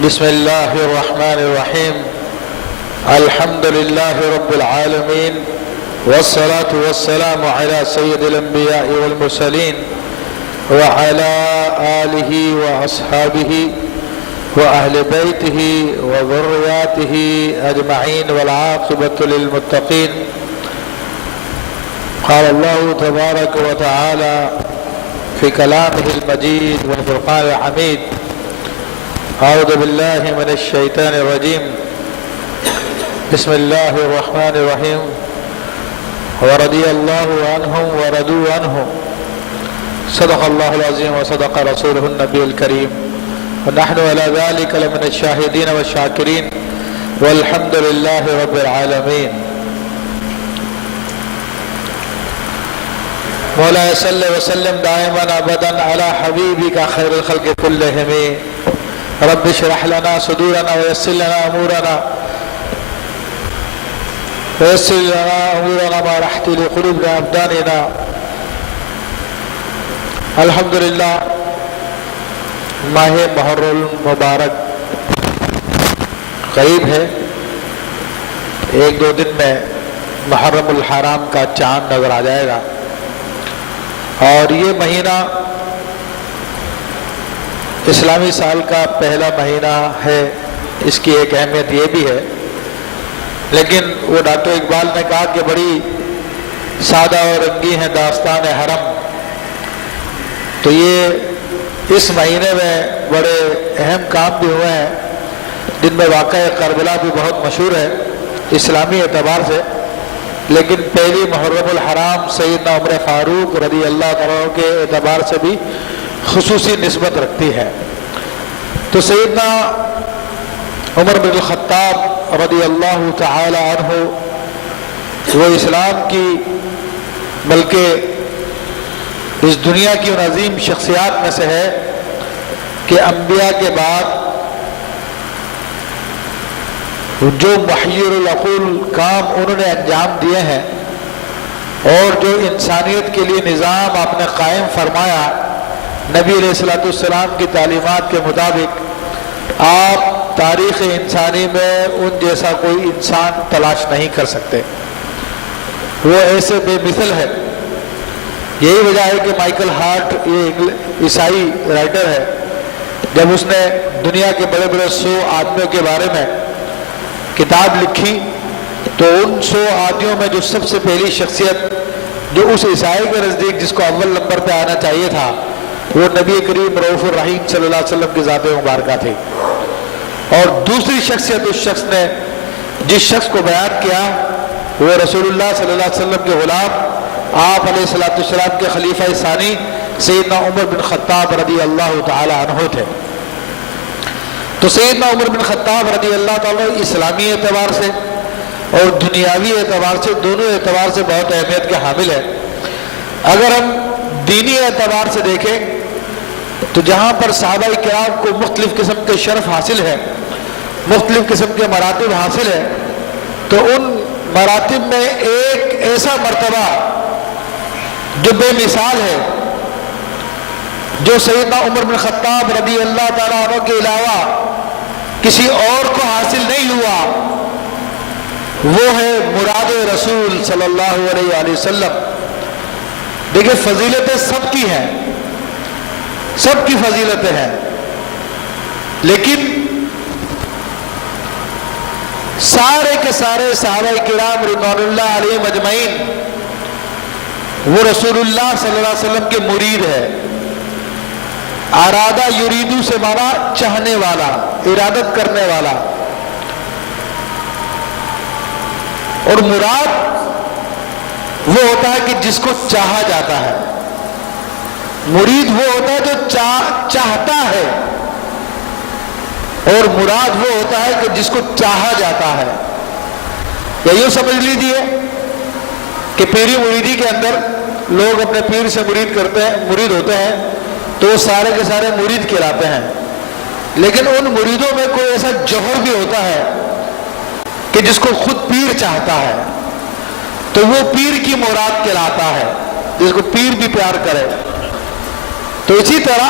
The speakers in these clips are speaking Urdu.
بسم الله الرحمن الرحيم. الحمد لله رب العالمين، والصلاة والسلام على سيد الأنبياء والمرسلين وعلى آله وأصحابه وأهل بيته وذرياته أجمعين، والعاقبة للمتقين. قال الله تبارك وتعالى في كلامه المجيد والفرقان الحميد: أعوذ بالله من الشيطان الرجيم، بسم الله الرحمن الرحيم. ورضي الله عنهم ورضوا عنه، صدق الله العظيم وصدق رسوله النبي الكريم، ونحن على ذلك لمن الشاهدين والشاكرين، والحمد لله رب العالمين. مولاي صل وسلم دائما ابدا على حبيبك خير الخلق كلهم. رب اشرح لنا صدورنا ويسر لنا امورنا ما رحت لقلوبنا ابداننا. الحمدللہ ماہ محرم مبارک قریب ہے. ایک دو دن میں محرم الحرام کا چاند نظر آ جائے گا، اور یہ مہینہ اسلامی سال کا پہلا مہینہ ہے. اس کی ایک اہمیت یہ بھی ہے، لیکن وہ ڈاکٹر اقبال نے کہا کہ بڑی سادہ اور رنگی ہے داستان حرم. تو یہ اس مہینے میں بڑے اہم کام بھی ہوئے ہیں، جن میں واقعہ کربلا بھی بہت مشہور ہے اسلامی اعتبار سے. لیکن پہلی محرم الحرام سیدنا عمر فاروق رضی اللہ تعالیٰ کے اعتبار سے بھی خصوصی نسبت رکھتی ہے. تو سیدنا عمر بن الخطاب رضی اللہ تعالی عنہ وہ اسلام کی بلکہ اس دنیا کی ان عظیم شخصیات میں سے ہے کہ انبیاء کے بعد جو محیر العقول کام انہوں نے انجام دیے ہیں، اور جو انسانیت کے لیے نظام آپ نے قائم فرمایا نبی علیہ الصلوۃ والسلام کی تعلیمات کے مطابق، آپ تاریخ انسانی میں ان جیسا کوئی انسان تلاش نہیں کر سکتے. وہ ایسے بے مثل ہے. یہی وجہ ہے کہ مائیکل ہارٹ یہ عیسائی رائٹر ہے، جب اس نے دنیا کے بڑے بڑے 100 آدمیوں کے بارے میں کتاب لکھی، تو ان 100 آدمیوں میں جو سب سے پہلی شخصیت جو اس عیسائی کے نزدیک جس کو اول نمبر پہ آنا چاہیے تھا، وہ نبی کریم رؤوف الرحیم صلی اللہ علیہ وسلم کی ذات مبارکہ تھی. اور دوسری شخصیت اس شخص نے جس شخص کو بیان کیا وہ رسول اللہ صلی اللہ علیہ وسلم کے غلام، آپ علیہ الصلوۃ والسلام کے خلیفہ ثانی سیدنا عمر بن خطاب رضی اللہ تعالی عنہ تھے. تو سیدنا عمر بن خطاب رضی اللہ تعالیٰ اسلامی اعتبار سے اور دنیاوی اعتبار سے، دونوں اعتبار سے بہت اہمیت کے حامل ہے. اگر ہم دینی اعتبار سے دیکھیں تو جہاں پر صحابہ کرام کو مختلف قسم کے شرف حاصل ہے، مختلف قسم کے مراتب حاصل ہے، تو ان مراتب میں ایک ایسا مرتبہ جو بے مثال ہے، جو سیدنا عمر بن خطاب رضی اللہ تعالیٰ عنہ کے علاوہ کسی اور کو حاصل نہیں ہوا، وہ ہے مراد رسول صلی اللہ علیہ وآلہ وسلم. دیکھیں فضیلتیں سب کی ہیں، سب کی فضیلتیں ہیں، لیکن سارے کے سارے صحابہ کرام رضوان اللہ علیہم اجمعین وہ رسول اللہ صلی اللہ علیہ وسلم کے مرید ہے. ارادہ یریدو سے مانا چاہنے والا، ارادت کرنے والا. اور مراد وہ ہوتا ہے کہ جس کو چاہا جاتا ہے. مرید وہ ہوتا ہے جو چاہتا ہے، اور مراد وہ ہوتا ہے کہ جس کو چاہا جاتا ہے. یا یوں سمجھ لیجیے کہ پیری مریدی کے اندر لوگ اپنے پیر سے مرید ہوتے ہیں تو وہ سارے کے سارے مرید کہلاتے ہیں. لیکن ان مریدوں میں کوئی ایسا جوہر بھی ہوتا ہے کہ جس کو خود پیر چاہتا ہے، تو وہ پیر کی مراد کہلاتا ہے، جس کو پیر بھی پیار کرے. تو اسی طرح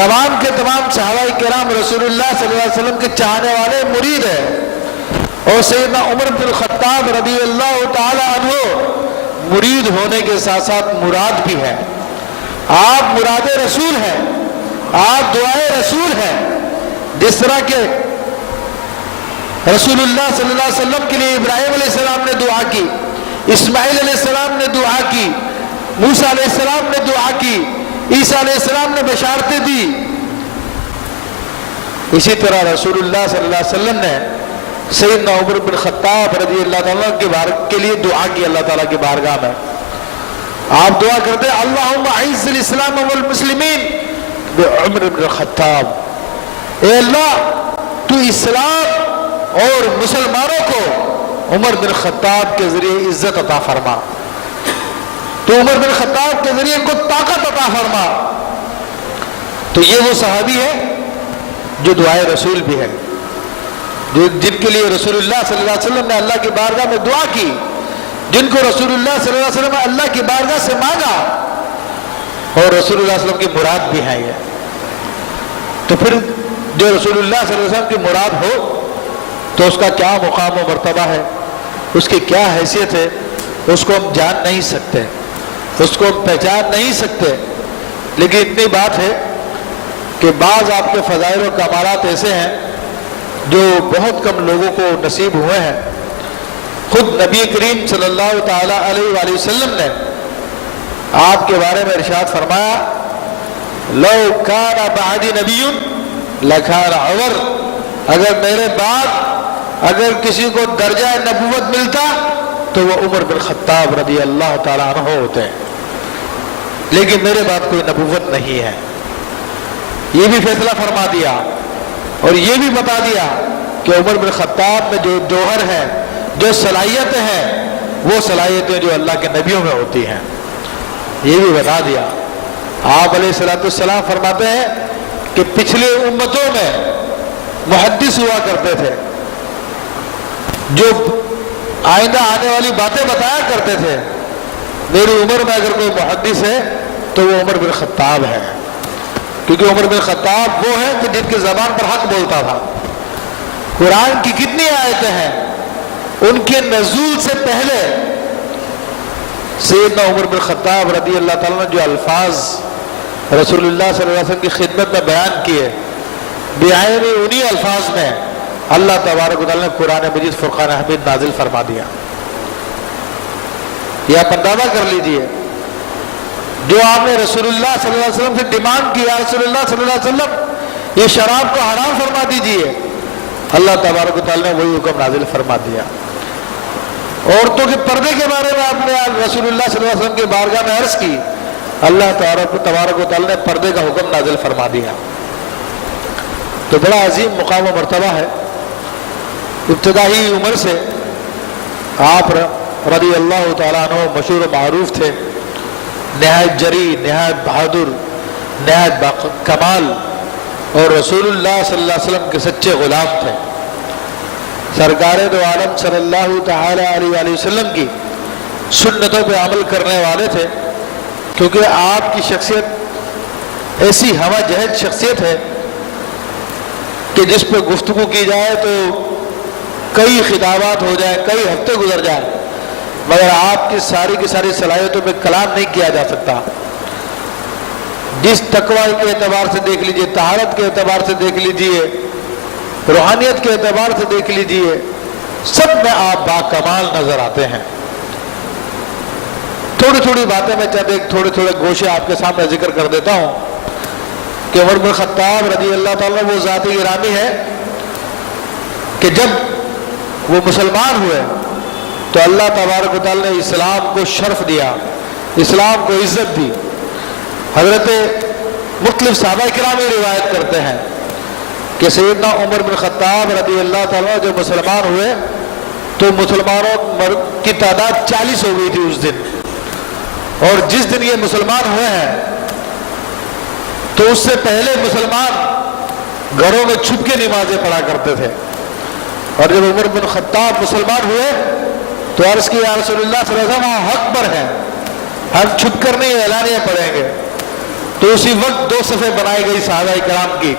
تمام کے تمام صحابہ کرام رسول اللہ صلی اللہ علیہ وسلم کے چاہنے والے مرید ہیں، اور سیدنا عمر بن الخطاب رضی اللہ تعالی عنہ مرید ہونے کے ساتھ ساتھ مراد بھی ہے۔ آپ مراد رسول ہیں، آپ دعائے رسول ہیں۔ جس طرح کہ رسول اللہ صلی اللہ علیہ وسلم کے لیے ابراہیم علیہ السلام نے دعا کی، اسماعیل علیہ السلام نے دعا کی، موسیٰ علیہ السلام نے دعا کی، عیسیٰ علیہ السلام نے بشارتیں دی، اسی طرح رسول اللہ صلی اللہ علیہ وسلم نے سیدنا عمر بن خطاب رضی اللہ تعالیٰ کے لیے دعا کی اللہ تعالیٰ کی بارگاہ میں۔ آپ دعا کرتے ہیں اللہم اعز الاسلام والمسلمین بعمر بن الخطاب، اے اللہ تو اسلام اور مسلمانوں کو عمر بن خطاب کے ذریعے عزت عطا فرما، تو عمر بن خطاب کے ذریعے ان کو طاقت عطا فرما۔ تو یہ وہ صحابی ہے جو دعائے رسول بھی ہے، جن کے لیے رسول اللہ صلی اللہ علیہ وسلم نے اللہ کی بارگاہ میں دعا کی، جن کو رسول اللہ صلی اللہ علیہ وسلم نے اللہ کی بارگاہ سے مانگا، اور رسول اللہ صلی اللہ علیہ وسلم کی مراد بھی ہے یہ۔ تو پھر جو رسول اللہ صلی اللہ علیہ وسلم کی مراد ہو تو اس کا کیا مقام و مرتبہ ہے، اس کی کیا حیثیت ہے، اس کو ہم جان نہیں سکتے، اس کو ہم پہچان نہیں سکتے۔ لیکن اتنی بات ہے کہ بعض آپ کے فضائل و کمالات ایسے ہیں جو بہت کم لوگوں کو نصیب ہوئے ہیں۔ خود نبی کریم صلی اللہ تعالی علیہ وآلہ وسلم نے آپ کے بارے میں ارشاد فرمایا لو کان بعدی نبی لکان عمر، اگر میرے بعد اگر کسی کو درجہ نبوت ملتا تو وہ عمر بن خطاب رضی اللہ تعالیٰ عنہ ہوتے ہیں، لیکن میرے بعد کوئی نبوت نہیں ہے۔ یہ بھی فیصلہ فرما دیا اور یہ بھی بتا دیا کہ عمر بن خطاب میں جو جوہر ہے، جو صلاحیتیں ہیں، وہ صلاحیتیں جو اللہ کے نبیوں میں ہوتی ہیں، یہ بھی بتا دیا۔ آپ علیہ السلام فرماتے ہیں کہ پچھلے امتوں میں محدث ہوا کرتے تھے جو آئندہ آنے والی باتیں بتایا کرتے تھے، میری عمر میں اگر کوئی محدث ہے تو وہ عمر بن خطاب ہے، کیونکہ عمر بن خطاب وہ ہے کہ جن کی زبان پر حق بولتا تھا۔ قرآن کی کتنی آیتیں ہیں، ان کے نزول سے پہلے سیدنا عمر بن خطاب رضی اللہ تعالیٰ نے جو الفاظ رسول اللہ صلی اللہ علیہ وسلم کی خدمت میں بیان کیے، بعین انہی الفاظ میں اللہ تبارک و تعالیٰ نے قرآن مجید فرقان حمید نازل فرما دیا۔ یہ آپ اندازہ کر لیجئے، جو آپ نے رسول اللہ صلی اللہ علیہ وسلم سے ڈیمانڈ کی، یا رسول اللہ صلی اللہ علیہ وسلم یہ شراب کو حرام فرما دیجئے، اللہ تبارک و تعالیٰ نے وہی حکم نازل فرما دیا۔ عورتوں کے پردے کے بارے میں آپ نے رسول اللہ صلی اللہ علیہ وسلم کے بارگاہ میں عرض کی، اللہ تبارک و تعالیٰ نے پردے کا حکم نازل فرما دیا۔ تو بڑا عظیم مقام و مرتبہ ہے۔ ابتدائی عمر سے آپ رضی اللہ تعالیٰ عنہ مشہور و معروف تھے، نہایت جری، نہایت بہادر، نہایت کمال، اور رسول اللہ صلی اللہ علیہ وسلم کے سچے غلام تھے۔ سرکار دو عالم صلی اللہ تعالی علیہ وآلہ وسلم کی سنتوں پہ عمل کرنے والے تھے، کیونکہ آپ کی شخصیت ایسی ہوا جہد شخصیت ہے کہ جس پہ گفتگو کی جائے تو کئی خطابات ہو جائیں، کئی ہفتے گزر جائیں، مگر آپ کی ساری صلاحیتوں پہ کلام نہیں کیا جا سکتا۔ جس تقوی کے اعتبار سے دیکھ لیجئے، طہارت کے اعتبار سے دیکھ لیجئے، روحانیت کے اعتبار سے دیکھ لیجئے، سب میں آپ باکمال نظر آتے ہیں۔ تھوڑی تھوڑی باتیں میں چند ایک تھوڑے گوشے آپ کے سامنے ذکر کر دیتا ہوں کہ عمر بن خطاب رضی اللہ تعالیٰ وہ ذات گرامی ہے کہ جب وہ مسلمان ہوئے تو اللہ تبارک و تعالیٰ نے اسلام کو شرف دیا، اسلام کو عزت دی۔ حضرت مختلف صحابہ کرام روایت کرتے ہیں کہ سیدنا عمر بن خطاب رضی اللہ تعالیٰ جب مسلمان ہوئے تو مسلمانوں کی تعداد 40 ہو گئی تھی اس دن، اور جس دن یہ مسلمان ہوئے ہیں تو اس سے پہلے مسلمان گھروں میں چھپ کے نمازیں پڑھا کرتے تھے، اور جب عمر بن خطاب مسلمان ہوئے تو عرض کی یا رسول اللہ صلی اللہ علیہ وسلم حق پر ہیں، ہم چھپ کر نہیں اعلانیہ پڑھیں گے، تو اسی وقت 2 صفیں بنائی گئی صحابہ کرام کی.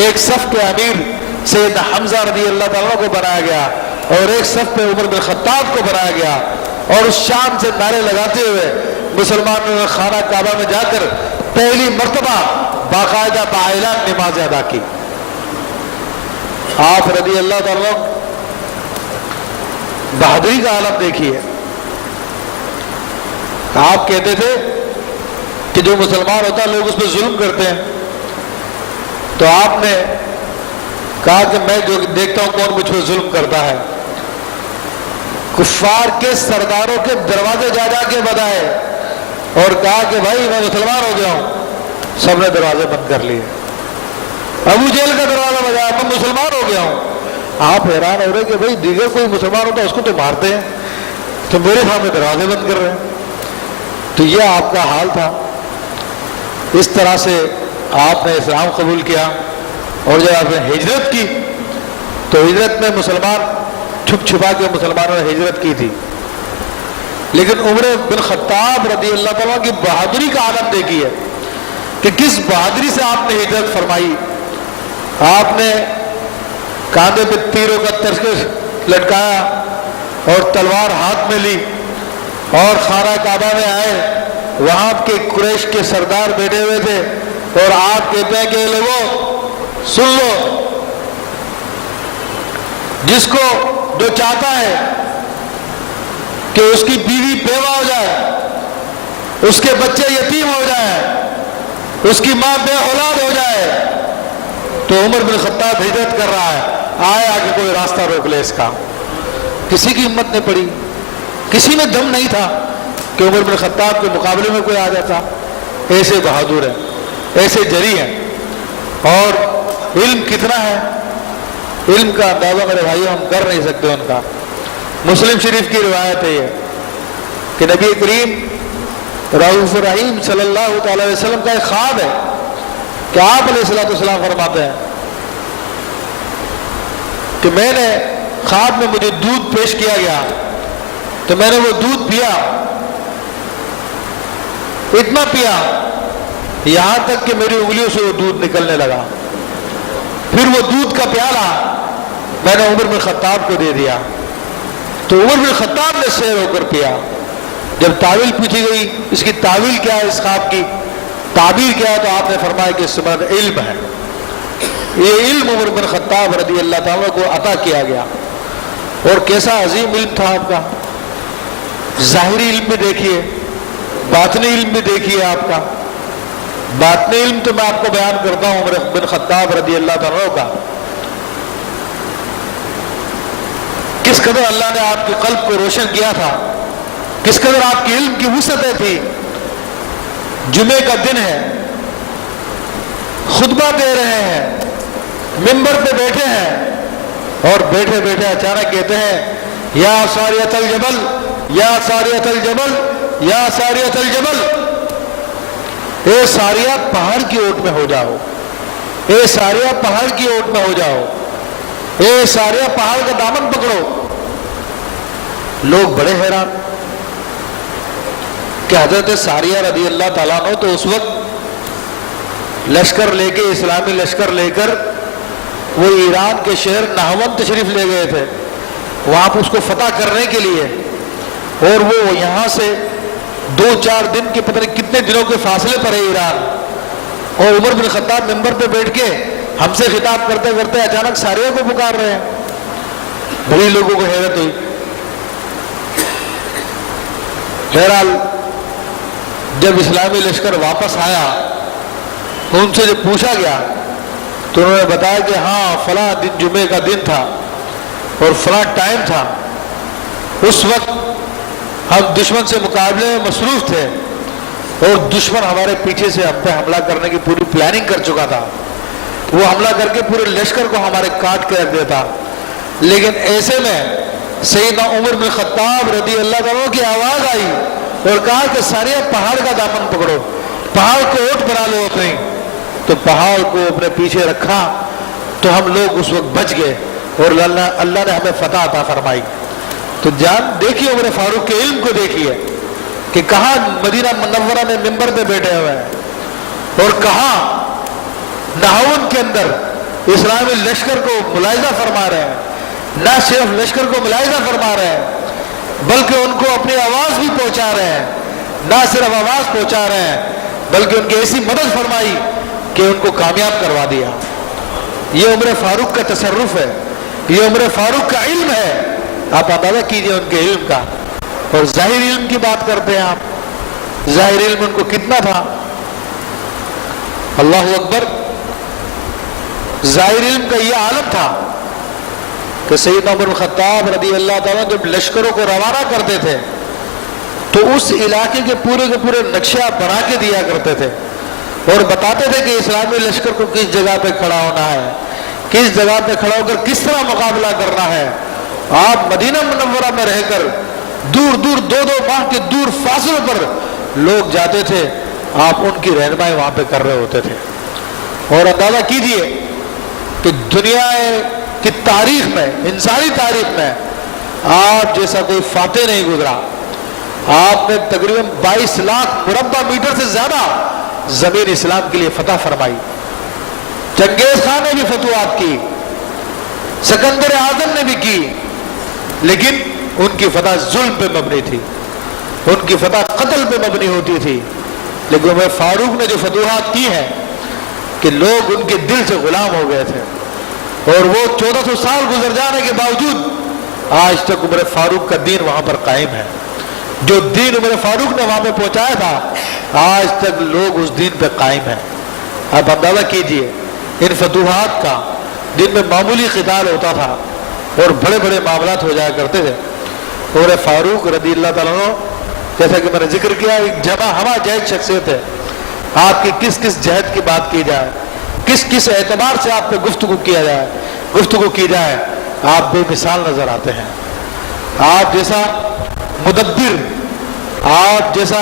ایک صف کے امیر سیدنا حمزہ رضی اللہ تعالیٰ کو بنایا گیا اور ایک صف پہ عمر بن خطاب کو بنایا گیا. اور اس شان سے نعرے لگاتے ہوئے مسلمانوں نے خانہ کعبہ میں جا کر پہلی مرتبہ باقاعدہ بااعلان نماز ادا کی. آپ رضی اللہ تعالیٰ بہادری کا عالم دیکھیے. آپ کہتے تھے کہ جو مسلمان ہوتا ہے لوگ اس پہ ظلم کرتے ہیں، تو آپ نے کہا کہ میں جو دیکھتا ہوں کون مجھ پہ ظلم کرتا ہے. کفار کے سرداروں کے دروازے جا جا کے بتائے اور کہا کہ بھائی میں مسلمان ہو گیا ہوں. سب نے دروازے بند کر لیے. ابو جہل کا دروازہ بجایا میں مسلمان ہو گیا ہوں. آپ حیران ہو رہے کہ بھائی دیگر کوئی مسلمان ہوتا ہے اس کو تو مارتے ہیں، تو میرے سامنے دروازے بند کر رہے ہیں. تو یہ آپ کا حال تھا. اس طرح سے آپ نے اسلام قبول کیا اور جب آپ نے ہجرت کی تو ہجرت میں مسلمان چھپ چھپا کے مسلمانوں نے ہجرت کی تھی. لیکن عمر بن خطاب رضی اللہ تعالیٰ کی بہادری کا عالم دیکھی ہے کہ کس بہادری سے آپ نے ہجرت فرمائی. آپ نے کاندھے پہ تیروں کا ترکش لٹکایا اور تلوار ہاتھ میں لی اور خانہ کعبہ میں آئے. وہاں کے قریش کے سردار بیٹھے ہوئے تھے اور آپ کہتے ہیں کہ لوگوں سن لو، جس کو جو چاہتا ہے کہ اس کی بیوی بیوہ ہو جائے، اس کے بچے یتیم ہو جائے، اس کی ماں بے اولاد ہو جائے، تو عمر بن خطاب ہجرت کر رہا ہے، آئے آگے کوئی راستہ روک لے اس کا. کسی کی ہمت نہیں پڑی، کسی میں دم نہیں تھا کہ عمر بن خطاب کے مقابلے میں کوئی آ جاتا. ایسے بہادر ہیں، ایسے جری ہیں. اور علم کتنا ہے، علم کا اندازہ میرے بھائیوں ہم کر نہیں سکتے ان کا. مسلم شریف کی روایت ہے یہ کہ نبی کریم رؤوف الرحیم صلی اللہ تعالی علیہ وسلم کا ایک خواب ہے کہ آپ علیہ الصلوۃ والسلام فرماتے ہیں کہ میں نے خواب میں مجھے دودھ پیش کیا گیا تو میں نے وہ دودھ پیا، اتنا پیا یہاں تک کہ میری انگلیوں سے وہ دودھ نکلنے لگا. پھر وہ دودھ کا پیالہ میں نے عمر بن خطاب کو دے دیا تو عمر بن خطاب نے سیر ہو کر پیا. جب تعویل پوچھی گئی اس کی تعویل کیا ہے، اس خواب کی تعبیر کیا ہے، تو آپ نے فرمایا کہ اس سے مراد علم ہے. یہ علم عمر بن خطاب رضی اللہ تعالیٰ کو عطا کیا گیا. اور کیسا عظیم علم تھا آپ کا. ظاہری علم بھی دیکھیے، باطنی علم بھی دیکھیے آپ کا. باطنی علم تو میں آپ کو بیان کرتا ہوں عمر بن خطاب رضی اللہ تعالیٰ کا. کس قدر اللہ نے آپ کے قلب کو روشن کیا تھا، کس قدر آپ کی علم کی وسعتیں تھی. جمعے کا دن ہے، خطبہ دے رہے ہیں، منبر پہ بیٹھے ہیں اور بیٹھے بیٹھے اچانک کہتے ہیں یا ساریۃ الجبل یا ساریۃ الجبل یا ساریۃ الجبل، اے ساریہ پہاڑ کی اوٹ میں ہو جاؤ، اے ساریہ پہاڑ کی اوٹ میں ہو جاؤ، اے ساریہ پہاڑ کا دامن پکڑو. لوگ بڑے حیران کہ حضرت ساریہ رضی اللہ تعالیٰ عنہ تو اس وقت لشکر لے کے، اسلامی لشکر لے کر وہ ایران کے شہر نہاون تشریف لے گئے تھے وہاں پہ اس کو فتح کرنے کے لیے. اور وہ یہاں سے 2-4 دن کے پتہ نہیں کتنے دنوں کے فاصلے پر ہے ایران. اور عمر بن خطاب منبر پہ بیٹھ کے ہم سے خطاب کرتے کرتے اچانک ساریہ کو پکار رہے ہیں. بڑی لوگوں کو حیرت ہوئی. بہرحال جب اسلامی لشکر واپس آیا ان سے جب پوچھا گیا تو انہوں نے بتایا کہ ہاں فلاں دن جمعے کا دن تھا اور فلاں ٹائم تھا، اس وقت ہم دشمن سے مقابلے میں مصروف تھے اور دشمن ہمارے پیچھے سے ہم پہ حملہ کرنے کی پوری پلاننگ کر چکا تھا. وہ حملہ کر کے پورے لشکر کو ہمارے کاٹ کے رکھ دیتا. لیکن ایسے میں سیدنا عمر بن خطاب رضی اللہ تعالیٰ کی آواز آئی اور کہا کہ ساریہ پہاڑ کا دامن پکڑو، پہاڑ کو اوٹ بنا لو اپنی. تو پہاڑ کو اپنے پیچھے رکھا تو ہم لوگ اس وقت بچ گئے اور اللہ نے ہمیں فتح عطا فرمائی. تو جان دیکھیے عمر فاروق کے علم کو دیکھیے کہ کہاں مدینہ منورہ میں منبر پہ بیٹھے ہوئے ہیں اور کہاں نہاون کے اندر اسلامی لشکر کو ملاحظہ فرما رہے ہیں، نہ صرف لشکر کو ملاحظہ فرما رہے ہیں بلکہ ان کو اپنی آواز بھی پہنچا رہے ہیں، نہ صرف آواز پہنچا رہے ہیں بلکہ ان کی ایسی مدد فرمائی کہ ان کو کامیاب کروا دیا۔ یہ عمر فاروق کا تصرف ہے، یہ عمر فاروق کا علم ہے۔ آپ اندازہ کیجئے ان کے علم کا۔ اور ظاہر علم کی بات کرتے ہیں آپ، ظاہر علم ان کو کتنا تھا؟ اللہ اکبر۔ ظاہر علم کا یہ عالم تھا کہ سیدنا عمر بن خطاب رضی اللہ تعالیٰ جب لشکروں کو روانہ کرتے تھے تو اس علاقے کے پورے نقشہ بنا کے دیا کرتے تھے اور بتاتے تھے کہ اسلامی لشکر کو کس جگہ پہ کھڑا ہونا ہے، کس جگہ پہ کھڑا ہو کر کس طرح مقابلہ کرنا ہے۔ آپ مدینہ منورہ میں رہ کر دور دور 2-2 ماہ کے دور فاصلوں پر لوگ جاتے تھے، آپ ان کی رہنمائی وہاں پہ کر رہے ہوتے تھے۔ اور اندازہ کیجئے کہ دنیا کی تاریخ میں، انسانی تاریخ میں آپ جیسا کوئی فاتح نہیں گزرا۔ آپ نے تقریباً 22 لاکھ مربع میٹر سے زیادہ زمین اسلام کے لیے فتح فرمائی۔ چنگیز خان نے بھی فتوحات کی، سکندر اعظم نے بھی کی، لیکن ان کی فتح ظلم پہ مبنی تھی، ان کی فتح قتل پہ مبنی ہوتی تھی۔ لیکن عمر فاروق نے جو فتوحات کی ہیں کہ لوگ ان کے دل سے غلام ہو گئے تھے، اور وہ 1400 سال گزر جانے کے باوجود آج تک عمر فاروق کا دین وہاں پر قائم ہے۔ جو دین عمر فاروق نے وہاں پہ پہنچایا تھا آج تک لوگ اس دین پہ قائم ہیں۔ آپ اندازہ کیجئے ان فتوحات کا، جن میں معمولی قتال ہوتا تھا اور بڑے بڑے معاملات ہو جایا کرتے تھے۔ عمر فاروق رضی اللہ تعالیٰ عنہ، جیسا کہ میں نے ذکر کیا، ایک جمع ہمہ جہد شخصیت ہے۔ آپ کی کس کس جہد کی بات کی جائے، کس کس اعتبار سے آپ پہ گفتگو کی جائے، آپ بے مثال نظر آتے ہیں۔ آپ جیسا مدبر، آپ جیسا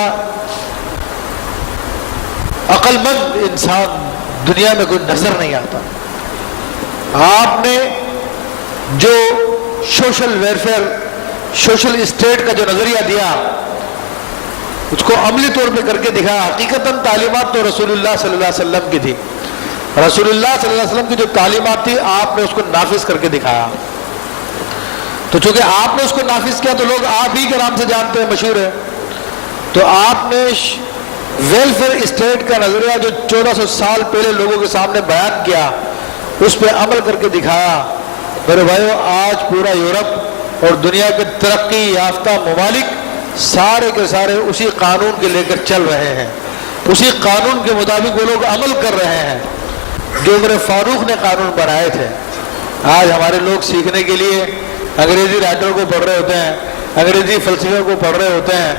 عقل مند انسان دنیا میں کوئی نظر نہیں آتا۔ آپ نے جو سوشل ویلفیئر، سوشل اسٹیٹ کا جو نظریہ دیا، اس کو عملی طور پہ کر کے دکھایا۔ حقیقتاً تعلیمات تو رسول اللہ صلی اللہ علیہ وسلم کی تھی، رسول اللہ صلی اللہ علیہ وسلم کی جو تعلیمات تھی آپ نے اس کو نافذ کر کے دکھایا۔ تو چونکہ آپ نے اس کو نافذ کیا تو لوگ آپ ہی کے نام سے جانتے ہیں، مشہور ہے۔ تو آپ نے ویلفیئر اسٹیٹ کا نظریہ جو 1400 سال پہلے لوگوں کے سامنے بیان کیا، اس پہ عمل کر کے دکھایا۔ میرے بھائیو، آج پورا یورپ اور دنیا کے ترقی یافتہ ممالک سارے کے سارے اسی قانون کے لے کر چل رہے ہیں، اسی قانون کے مطابق وہ لوگ عمل کر رہے ہیں جو عمر فاروق نے قانون بنائے تھے۔ آج ہمارے لوگ سیکھنے کے لیے انگریزی رائٹر کو پڑھ رہے ہوتے ہیں، انگریزی فلسفے کو پڑھ رہے ہوتے ہیں،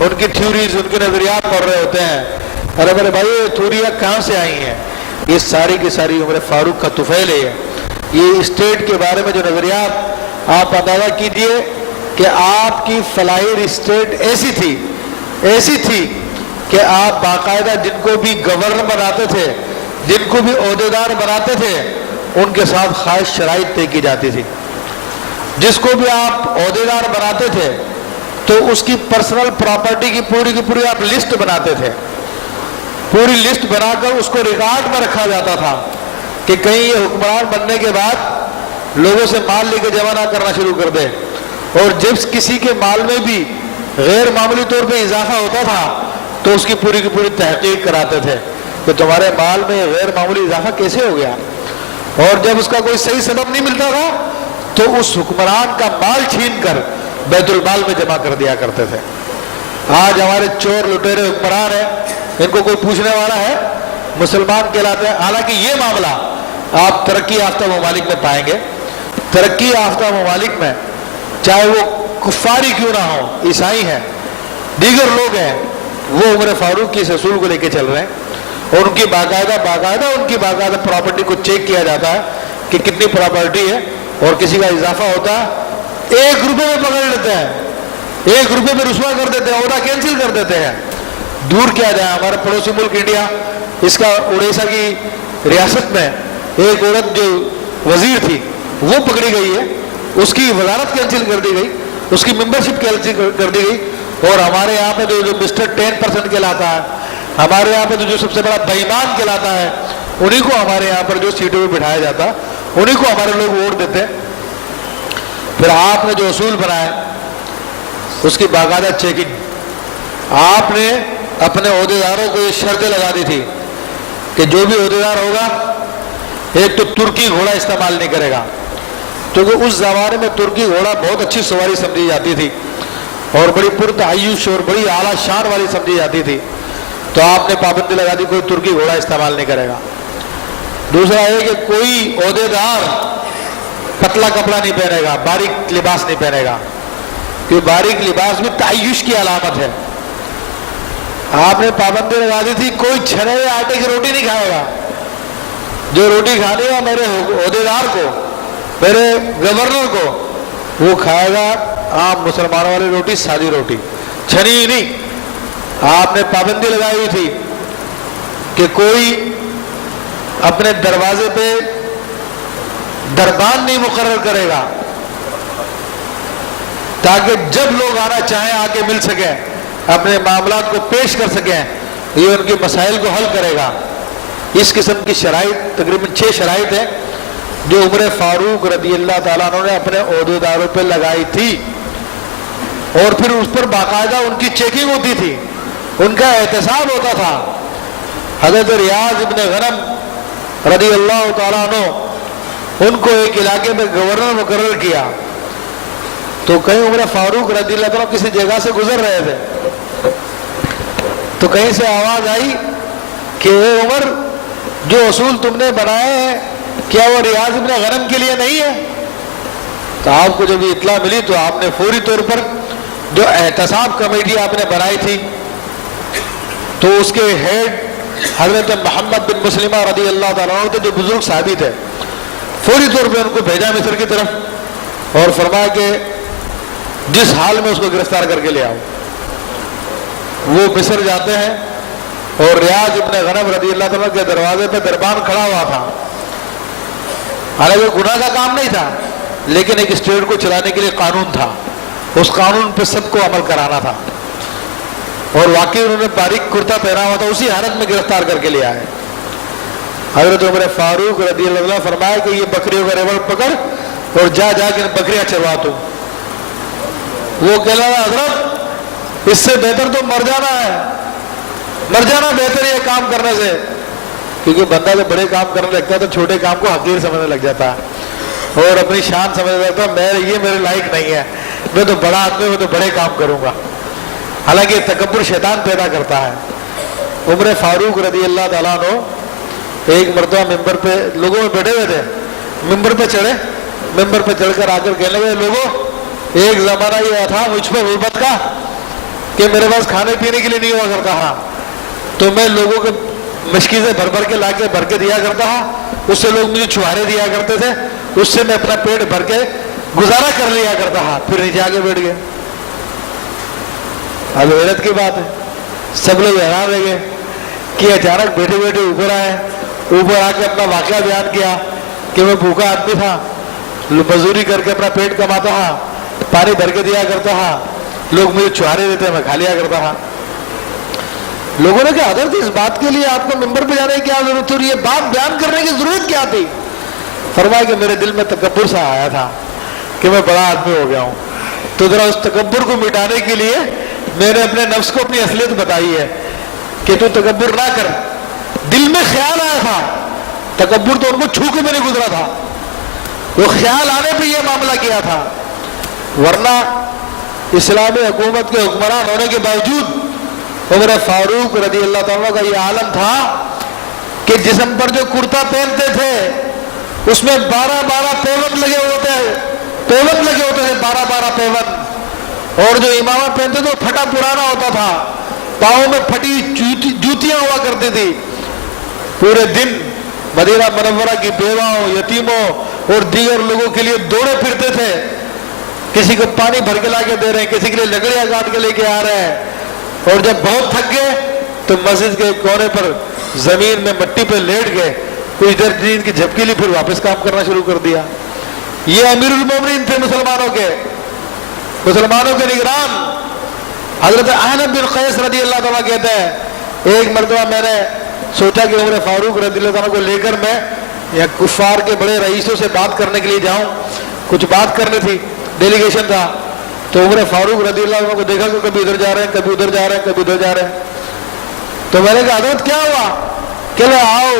ان کی تھیوریز، ان کے نظریات پڑھ رہے ہوتے ہیں۔ ارے میرے بھائی، یہ تھیوریاں کہاں سے آئی ہیں؟ یہ ساری کی ساری عمر فاروق کا طفیل ہے۔ یہ اسٹیٹ کے بارے میں جو نظریات، آپ اندازہ کیجئے کہ آپ کی فلاحی اسٹیٹ ایسی تھی کہ آپ باقاعدہ جن کو بھی گورنر بناتے تھے، جن کو بھی عہدیدار بناتے تھے، ان کے ساتھ خاص شرائط طے کی جاتی تھی۔ جس کو بھی آپ عہدیدار بناتے تھے تو اس کی پرسنل پراپرٹی کی پوری آپ لسٹ بناتے تھے، پوری لسٹ بنا کر اس کو ریکارڈ میں رکھا جاتا تھا کہ کہیں یہ حکمران بننے کے بعد لوگوں سے مال لے کے جمع نہ کرنا شروع کر دے۔ اور جب کسی کے مال میں بھی غیر معمولی طور پہ اضافہ ہوتا تھا تو اس کی پوری تحقیق کراتے تھے کہ تمہارے مال میں غیر معمولی اضافہ کیسے ہو گیا۔ اور جب اس کا کوئی صحیح سبب نہیں ملتا تھا تو اس حکمران کا مال چھین کر بیت المال میں جمع کر دیا کرتے تھے۔ آج ہمارے چور لٹیرے حکمران ہیں، ان کو کوئی پوچھنے والا ہے، مسلمان کہلاتے ہیں۔ حالانکہ یہ معاملہ آپ ترقی یافتہ ممالک میں پائیں گے۔ ترقی یافتہ ممالک میں چاہے وہ کفاری کیوں نہ ہو، عیسائی ہیں، دیگر لوگ ہیں، وہ عمر فاروق کی اس اصول کو لے کے چل رہے ہیں اور ان کی باقاعدہ پراپرٹی کو چیک کیا جاتا ہے کہ کتنی پراپرٹی ہے، اور کسی کا اضافہ ہوتا ہے 1 روپے میں پکڑ لیتے ہیں، 1 روپے میں رسوا کر دیتے ہیں، عہدہ کینسل کر دیتے ہیں۔ دور کیا جائے، ہمارا پڑوسی ملک انڈیا، اس کا اڑیسہ کی ریاست میں ایک عورت جو وزیر تھی وہ پکڑی گئی ہے، اس کی وزارت کینسل کر دی گئی، اس کی ممبرشپ کینسل کر دی گئی۔ اور ہمارے یہاں پہ جو مسٹر 10% کہلاتا ہے، ہمارے یہاں پہ تو جو سب سے بڑا بےایمان کہلاتا ہے انہیں کو ہمارے یہاں پر جو سیٹوں پہ بٹھایا جاتا انہیں کو ہمارے لوگ ووٹ دیتے. پھر آپ نے جو اصول بنائے اس کی باقاعدہ چیکنگ. آپ نے اپنے عہدیداروں کو یہ شرطیں لگا دی تھی کہ جو بھی عہدیدار ہوگا ایک تو ترکی گھوڑا استعمال نہیں کرے گا، کیونکہ اس زمانے میں ترکی گھوڑا بہت اچھی سواری سمجھی جاتی تھی اور بڑی پرتعیش اور بڑی اعلیٰ شان والی سمجھی جاتی تھی. تو آپ نے پابندی لگا دی کوئی ترکی گھوڑا استعمال نہیں کرے گا. دوسرا ہے کہ کوئی عہدیدار پتلا کپڑا نہیں پہنے گا، باریک لباس نہیں پہنے گا، کیونکہ باریک لباس بھی تعیش کی علامت ہے. آپ نے پابندی لگا دی تھی کوئی چھنے ہوئے آٹے کی روٹی نہیں کھائے گا. جو روٹی کھانی ہے میرے عہدیدار کو، میرے گورنر کو، وہ کھائے گا عام مسلمانوں والی روٹی، سادی روٹی، چھنی ہی نہیں. آپ نے پابندی لگائی ہوئی تھی کہ کوئی اپنے دروازے پہ دربان نہیں مقرر کرے گا تاکہ جب لوگ آنا چاہیں آ کے مل سکیں، اپنے معاملات کو پیش کر سکیں، یہ ان کے مسائل کو حل کرے گا. اس قسم کی شرائط تقریباً 6 شرائط ہیں جو عمر فاروق رضی اللہ تعالیٰ عنہ نے اپنے عہدیداروں پہ لگائی تھی، اور پھر اس پر باقاعدہ ان کی چیکنگ ہوتی تھی، ان کا احتساب ہوتا تھا. حضرت ریاض ابن غنم رضی اللہ تعالیٰ عنہ ان کو ایک علاقے میں گورنر مقرر کیا. تو کہیں عمر فاروق رضی اللہ تعالیٰ کسی جگہ سے گزر رہے تھے تو کہیں سے آواز آئی کہ اے عمر، جو اصول تم نے بنائے ہیں کیا وہ ریاض ابن غنم کے لیے نہیں ہے؟ تو آپ کو جب یہ اطلاع ملی تو آپ نے فوری طور پر جو احتساب کمیٹی آپ نے بنائی تھی تو اس کے ہیڈ حضرت محمد بن مسلمہ رضی اللہ تعالیٰ عنہ تھے، جو بزرگ صحابی تھے، فوری طور پہ ان کو بھیجا مصر کی طرف اور فرمایا کہ جس حال میں اس کو گرفتار کر کے لے آؤ. وہ مصر جاتے ہیں اور ریاض ابن غنم رضی اللہ تعالیٰ کے دروازے پہ دربان کھڑا ہوا تھا. حالانکہ گناہ کا کام نہیں تھا، لیکن ایک اسٹیٹ کو چلانے کے لیے قانون تھا، اس قانون پہ سب کو عمل کرانا تھا. اور واقعی انہوں نے باریک کرتا پہنا ہوا تھا، اسی حالت میں گرفتار کر کے لے آئے. حضرت عمر فاروق رضی اللہ عنہ فرمایا کہ یہ بکریوں کا ریوڑ پکڑ اور جا کے بکریاں چروا تو. وہ کہہ رہا حضرت اس سے بہتر تو مر جانا ہے، مر جانا بہتر یہ کام کرنے سے. کیونکہ بندہ جب بڑے کام کرنے لگتا ہے تو چھوٹے کام کو حقیر سمجھنے لگ جاتا ہے اور اپنی شان سمجھنے لگتا ہے یہ میرے لائق نہیں ہے، میں تو بڑا آدمی، میں تو بڑے کام کروں گا. حالانکہ تکبر شیطان پیدا کرتا ہے. عمر فاروق رضی اللہ تعالیٰ عنہ ایک مرتبہ ممبر پہ لوگوں میں بیٹھے ہوئے تھے، ممبر پہ چڑھے، ممبر پہ چڑھ کر آ کر کہنے لگے لوگوں ایک زمانہ یہ تھا مجھ پہ غربت کا کہ میرے پاس کھانے پینے کے لیے نہیں ہوا کرتا تھا، تو میں لوگوں کے مشکل سے بھر کے لا کے بھر کے دیا کرتا تھا، اس سے لوگ مجھے چھوارے دیا کرتے تھے، اس سے میں اپنا پیٹ بھر کے گزارا کر لیا کرتا تھا. پھر نیچے آ کے بیٹھ گئے. اب حیرت کی بات ہے، سب لوگ حیران رہ گئے کہ اچانک بیٹھے بیٹھے اوپر آئے، اوپر آ کے اپنا واقعہ بیان کیا کہ میں بھوکا آدمی تھا، مزدوری کر کے اپنا پیٹ کماتا تھا، پانی بھر کے دیا کرتا تھا، لوگ مجھے چھوارے دیتے میں کھا لیا کرتا تھا. لوگوں نے کہا حضرت اس بات کے لیے آپ کو ممبر پہ جانے کی کیا ضرورت تھی، یہ بات بیان کرنے کی ضرورت کیا تھی؟ فرمایا کہ میرے دل میں تکبر سا آیا تھا کہ میں بڑا آدمی ہو گیا ہوں، تو ذرا اس تکبر کو مٹانے کے لیے میں نے اپنے نفس کو اپنی اصلیت بتائی ہے کہ تو تکبر نہ کر. دل میں خیال آیا تھا، تکبر تو ان کو چھو کے میں نہیں گزرا تھا، وہ خیال آنے پہ یہ معاملہ کیا تھا. ورنہ اسلامی حکومت کے حکمران ہونے کے باوجود عمر فاروق رضی اللہ تعالیٰ کا یہ عالم تھا کہ جسم پر جو کرتا پہنتے تھے اس میں 12 پیون لگے ہوتے تھے 12 پیون. اور جو امامہ پہنتے تھے وہ پھٹا پرانا ہوتا تھا، پاؤں میں پھٹی جوتیاں ہوا کرتی تھی. پورے دن مدینہ منورہ کی بیواؤں، یتیموں اور دیگر لوگوں کے لیے دوڑے پھرتے تھے. کسی کو پانی بھر کے لا کے دے رہے ہیں، کسی کے لیے لکڑیاں کاٹ کے لے کے آ رہے ہیں. اور جب بہت تھک گئے تو مسجد کے کونے پر زمین میں مٹی پہ لیٹ گئے، کچھ دیر نیند کی جھپکی لی، پھر واپس کام کرنا شروع کر دیا. یہ امیر المومنین تھے مسلمانوں کے نگران. حضرت احنف بن قیس رضی اللہ تعالیٰ کہتے ہیں ایک مرتبہ میں نے سوچا کہ عمر فاروق رضی اللہ عنہ کو لے کر میں یا کفار کے بڑے رئیسوں سے بات کرنے کے لیے جاؤں، کچھ بات کرنی تھی، ڈیلیگیشن تھا. تو عمر فاروق رضی اللہ عنہ کو دیکھا کہ کبھی ادھر جا رہے ہیں، کبھی ادھر جا رہے ہیں، کبھی ادھر جا رہے ہیں. تو میں نے کہا حضرت کیا ہوا؟ کہ آؤ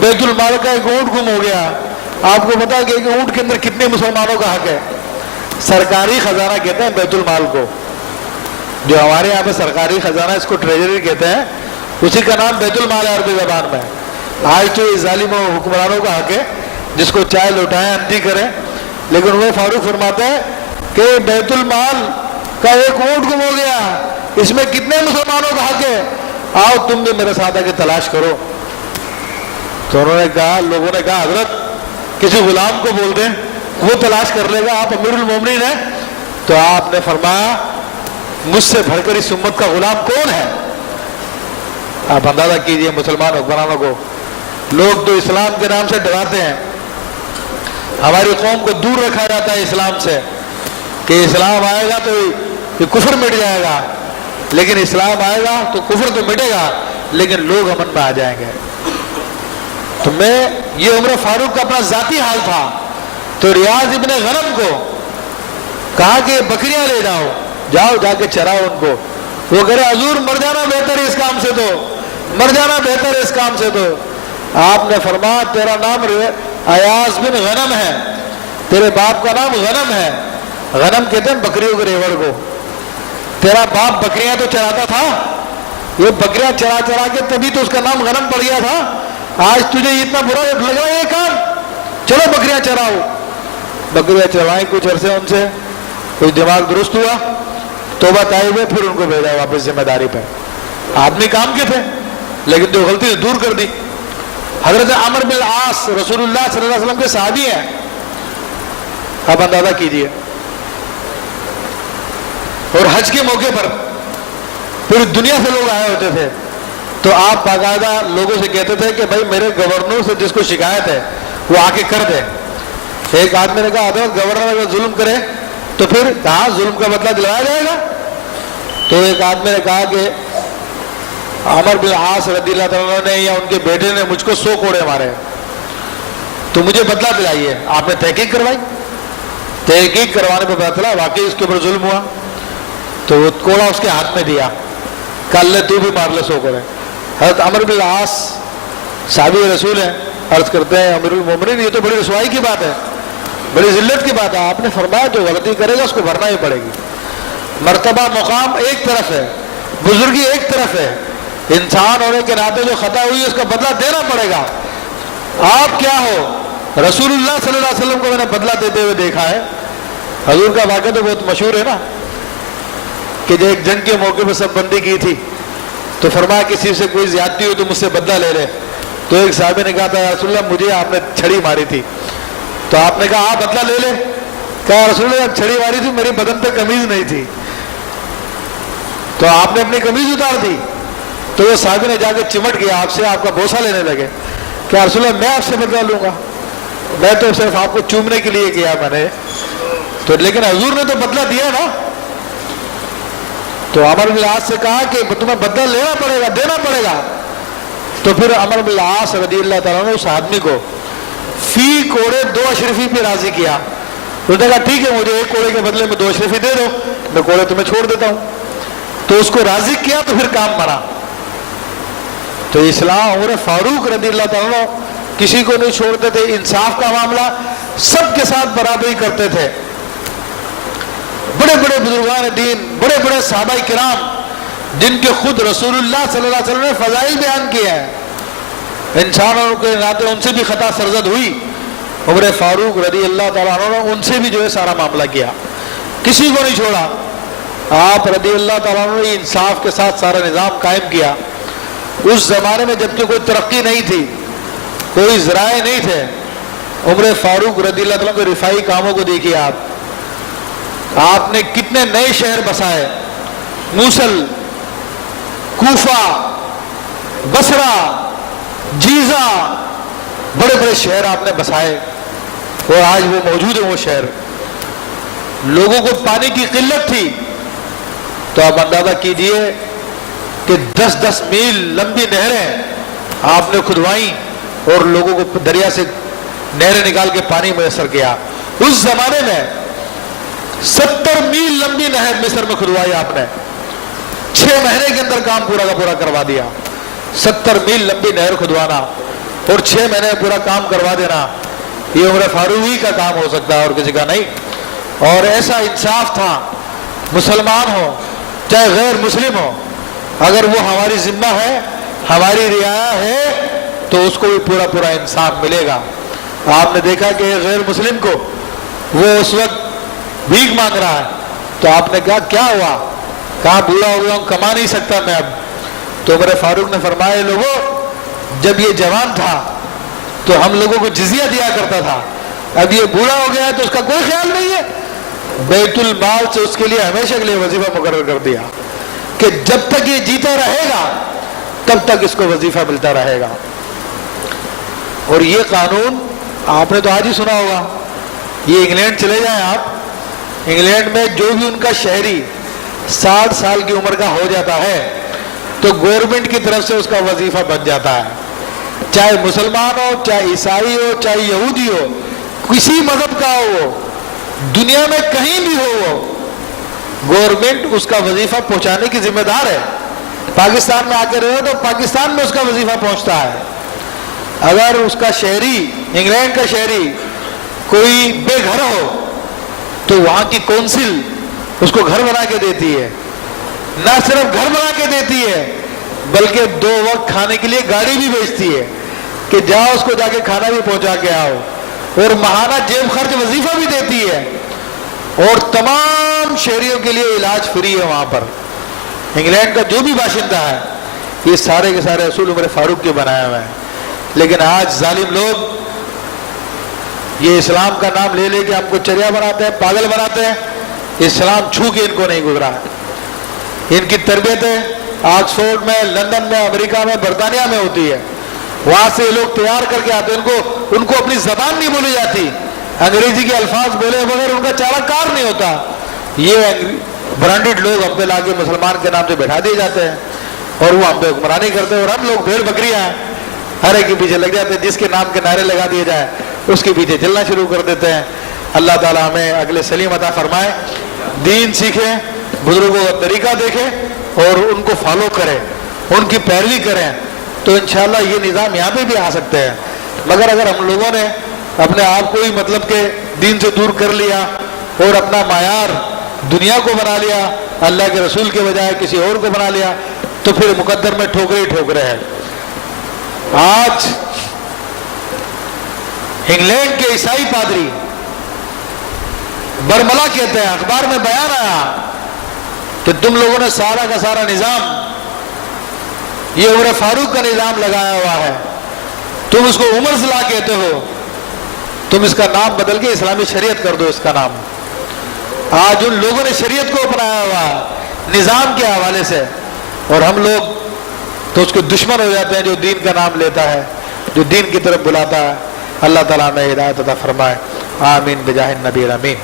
بیت المال کا ایک اونٹ گم ہو گیا. آپ کو پتا کہ ایک اونٹ کے اندر کتنے مسلمانوں کا حق ہے؟ سرکاری خزانہ کہتے ہیں بیت المال کو، جو ہمارے یہاں پہ سرکاری خزانہ اس کو ٹریجری کہتے ہیں، اسی کا نام بیت المال ہے عربی زبان میں. آج تو یہ ظالم و حکمرانوں کا حق ہے جس کو چائے لوٹائیں انتی کریں، لیکن عمر فاروق فرماتے ہیں کہ بیت المال کا ایک اونٹ گم ہو گیا، اس میں کتنے مسلمانوں کا حق ہے، آؤ تم بھی میرے ساتھ آ کے تلاش کرو. تو انہوں نے کہا، لوگوں نے کہا حضرت کسی غلام کو بول دیں وہ تلاش کر لے گا، آپ امیر المومنین ہیں. تو آپ نے فرمایا مجھ سے بڑھ کر اس امت کا غلام کون ہے؟ آپ اندازہ کیجئے مسلمان حکمرانوں کو لوگ تو اسلام کے نام سے ڈراتے ہیں، ہماری قوم کو دور رکھا جاتا ہے اسلام سے کہ اسلام آئے گا تو یہ کفر مٹ جائے گا، لیکن اسلام آئے گا تو کفر تو مٹے گا لیکن لوگ امن میں آ جائیں گے. تو یہ عمر فاروق کا اپنا ذاتی حال تھا. تو ریاض ابن غنم کو کہا کہ بکریاں لے جاؤ، جاؤ جا کے چراؤ ان کو. وہ کہہ رہے حضور مر جانا بہتر ہے اس کام سے، تو مر جانا بہتر ہے اس کام سے. تو آپ نے فرمایا تیرا نام ایاز بن غنم ہے، تیرے باپ کا نام غنم ہے. غنم کہتے ہیں بکریوں کے ریوڑ کو. تیرا باپ بکریاں تو چراتا تھا، یہ بکریاں چرا چرا کے تبھی تو اس کا نام غنم پڑ گیا تھا. آج تجھے اتنا برا لگ رہا ہے یہ کام، چلو بکریاں چراؤ. بکریاں چروائیں کچھ عرصے، ان سے کچھ دماغ درست ہوا، توبہ تائب ہوئے، پھر ان کو بھیجا واپس ذمہ داری پہ. آدمی کام کے تھے لیکن جو غلطی سے دور کر دی. حضرت عمر بن العاص رسول اللہ صلی اللہ علیہ وسلم کے صحابی ہیں. آپ اندازہ کیجئے، اور حج کے موقع پر پوری دنیا سے لوگ آئے ہوتے تھے. تو آپ باقاعدہ لوگوں سے کہتے تھے کہ بھائی میرے گورنر سے جس کو شکایت ہے وہ آ کے کر دے. ایک آدمی نے کہا حضرت گورنر اگر ظلم کرے تو پھر کہاں ظلم کا بدلہ دلوایا جائے گا؟ تو ایک آدمی نے کہا کہ عمر بن العاص رضی اللہ تعالیٰ نے یا ان کے بیٹے نے مجھ کو 100 کوڑے مارے تو مجھے بدلہ دلائیے. آپ نے تحقیق کروائی، تحقیق کروانے پہ پتا چلا واقعی اس کے اوپر ظلم ہوا. تو وہ کوڑا اس کے ہاتھ میں دیا، کل لے تو بھی مار لے 100 کوڑے. حضرت عمر بن العاص صحابی رسول ہیں، عرض کرتے ہیں امیر المومنین یہ تو بڑی رسوائی کی بات ہے، بڑی ذلت کی بات ہے. آپ نے فرمایا جو غلطی کرے گا اس کو بھرنا ہی پڑے گی. مرتبہ مقام ایک طرف ہے، بزرگی ایک طرف ہے، انسان ہونے کے ناطے جو خطا ہوئی ہے اس کا بدلہ دینا پڑے گا. آپ کیا ہو؟ رسول اللہ صلی اللہ علیہ وسلم کو میں نے بدلہ دیتے ہوئے دیکھا ہے. حضور کا واقعہ تو بہت مشہور ہے نا کہ جو ایک جنگ کے موقع پہ سب بندی کی تھی تو فرمایا کسی سے کوئی زیادتی ہو تو مجھ سے بدلہ لے لے. تو ایک صحابی نے کہا تھا یا رسول اللہ مجھے آپ نے چھڑی ماری تھی. تو آپ نے کہا آپ بدلہ لے لے. کہا رسول اللہ چھڑی ماری تھی میرے بدن پہ قمیض نہیں تھی. تو آپ نے اپنی قمیض اتار دی. تو وہ صحابی نے جا کے چمٹ گیا آپ سے، آپ کا بوسہ لینے لگے کہ رسول اللہ میں آپ سے بدلہ لوں گا، میں تو صرف آپ کو چومنے کے لیے کیا میں نے. تو لیکن حضور نے تو بدلہ دیا نا. تو عمر بن العاص سے کہا کہ تمہیں بدلہ لینا پڑے گا، دینا پڑے گا. تو پھر عمر بن العاص رضی اللہ تعالیٰ نے اس آدمی کو فی کوڑے 2 اشرفی پہ راضی کیا. اس نے کہا ٹھیک ہے مجھے 1 کوڑے کے بدلے میں 2 اشرفی دے دو، میں کوڑے تمہیں چھوڑ دیتا ہوں. تو اس کو راضی کیا تو پھر کام بنا. تو اسلام عمر فاروق رضی اللہ تعالیٰ کسی کو نہیں چھوڑتے تھے، انصاف کا معاملہ سب کے ساتھ برابری کرتے تھے. بڑے بڑے بزرگان دین، بڑے بڑے صحابہ کرام جن کے خود رسول اللہ صلی اللہ علیہ وسلم نے فضائل بیان کیے ہیں، انسانوں کے ناطے ان سے بھی خطا سرزد ہوئی. عمر فاروق رضی اللہ تعالیٰ عنہ نے ان سے بھی جو ہے سارا معاملہ کیا، کسی کو نہیں چھوڑا. آپ رضی اللہ تعالیٰ عنہ نے انصاف کے ساتھ سارا نظام قائم کیا. اس زمانے میں جبکہ کوئی ترقی نہیں تھی، کوئی ذرائع نہیں تھے. عمر فاروق رضی اللہ تعالیٰ کے رفائی کاموں کو دیکھیے آپ نے کتنے نئے شہر بسائے. موصل، کوفہ، بصرہ، جیزہ، بڑے بڑے شہر آپ نے بسائے اور آج وہ موجود ہیں. وہ شہر لوگوں کو پانی کی قلت تھی. تو آپ اندازہ کیجئے کہ 10-10 میل لمبی نہریں آپ نے کھدوائی اور لوگوں کو دریا سے نہریں نکال کے پانی میسر کیا. اس زمانے میں 70 میل لمبی نہر مصر میں کھدوائی آپ نے, 6 مہینے کے اندر کام پورا کا پورا کروا دیا. 70 میل لمبی نہر کھدوانا اور 6 مہینے پورا کام کروا دینا, یہ عمر فاروق ہی کا کام ہو سکتا ہے اور کسی کا نہیں. اور ایسا انصاف تھا, مسلمان ہو چاہے غیر مسلم ہو, اگر وہ ہماری ذمہ ہے, ہماری رعایا ہے, تو اس کو بھی پورا پورا انصاف ملے گا. آپ نے دیکھا کہ غیر مسلم کو وہ اس وقت بھیک مانگ رہا ہے, تو آپ نے کہا کیا ہوا؟ کہا بوڑھا ہو گیا ہوں, کما نہیں سکتا میں اب. تو عمر فاروق نے فرمایا لوگوں, جب یہ جوان تھا تو ہم لوگوں کو جزیہ دیا کرتا تھا, اب یہ بوڑھا ہو گیا ہے تو اس کا کوئی خیال نہیں ہے. بیت المال سے اس کے لیے ہمیشہ کے لیے وظیفہ مقرر کر دیا کہ جب تک یہ جیتا رہے گا تب تک اس کو وظیفہ ملتا رہے گا. اور یہ قانون آپ نے تو آج ہی سنا ہوگا. یہ انگلینڈ چلے جائیں آپ, انگلینڈ میں جو بھی ان کا شہری 60 سال کی عمر کا ہو جاتا ہے تو گورنمنٹ کی طرف سے اس کا وظیفہ بن جاتا ہے, چاہے مسلمان ہو, چاہے عیسائی ہو, چاہے یہودی ہو, کسی مذہب کا ہو, دنیا میں کہیں بھی ہو, وہ گورنمنٹ اس کا وظیفہ پہنچانے کی ذمہ دار ہے. پاکستان میں آ کے رہے تو پاکستان میں اس کا وظیفہ پہنچتا ہے. اگر اس کا شہری, انگلینڈ کا شہری کوئی بے گھر ہو تو وہاں کی کونسل اس کو گھر بنا کے دیتی ہے. نہ صرف گھر بنا کے دیتی ہے بلکہ 2 وقت کھانے کے لیے گاڑی بھی بھیجتی ہے کہ جاؤ اس کو جا کے کھانا بھی پہنچا کے آؤ, اور ماہانہ جیب خرچ وظیفہ بھی دیتی ہے, اور تمام شہریوں کے لیے علاج فری ہے وہاں پر. انگلینڈ کا جو بھی باشندہ ہے یہ سارے کے سارے اصول عمر فاروق کے بنائے ہوئے ہیں. لیکن آج ظالم لوگ یہ اسلام کا نام لے لے کے ہم کو چریا بناتے ہیں, پاگل بناتے ہیں. اسلام چھو کے ان کو نہیں گزرا ہے. ان کی تربیتیں آکسفورڈ میں, لندن میں, امریکہ میں, برطانیہ میں ہوتی ہے. وہاں سے لوگ تیار کر کے آتے ہیں. ان کو اپنی زبان نہیں بولی جاتی, انگریزی کے الفاظ بولے بغیر ان کا چارہ کار نہیں ہوتا. یہ برانڈڈ لوگ ہم پہ لا کے مسلمان کے نام سے بیٹھا دیے جاتے ہیں اور وہ ہم پہ حکمرانی کرتے ہیں, اور ہم لوگ بھیڑ بکریاں ہیں, ہر ایک کے پیچھے لگ جاتے ہیں. جس کے نام کے نعرے لگا دیے جائے اس کے پیچھے چلنا شروع کر دیتے ہیں. اللہ تعالیٰ ہمیں عقل سلیم عطا فرمائے, دین سیکھیں, بزرگوں کا طریقہ دیکھیں اور ان کو فالو کریں, ان کی پیروی کریں, تو انشاءاللہ یہ نظام یہاں پہ بھی آ سکتے ہیں. مگر اگر ہم لوگوں نے اپنے آپ کو ہی مطلب کہ دین سے دور کر لیا اور اپنا معیار دنیا کو بنا لیا, اللہ کے رسول کے بجائے کسی اور کو بنا لیا, تو پھر مقدر میں ٹھوکرے ہی ٹھوکرے ہیں. آج انگلینڈ کے عیسائی پادری برملا کہتے ہیں, اخبار میں بیان آیا کہ تم لوگوں نے سارا کا سارا نظام یہ عمر فاروق کا نظام لگایا ہوا ہے, تم اس کو عمر صلاح کہتے ہو, تم اس کا نام بدل کے اسلامی شریعت کر دو اس کا نام. آج ان لوگوں نے شریعت کو اپنایا ہوا نظام کے حوالے سے, اور ہم لوگ تو اس کے دشمن ہو جاتے ہیں جو دین کا نام لیتا ہے, جو دین کی طرف بلاتا ہے. اللہ تعالیٰ نے ہدایت عطا فرمائے. آمین بجاہ النبی الامین.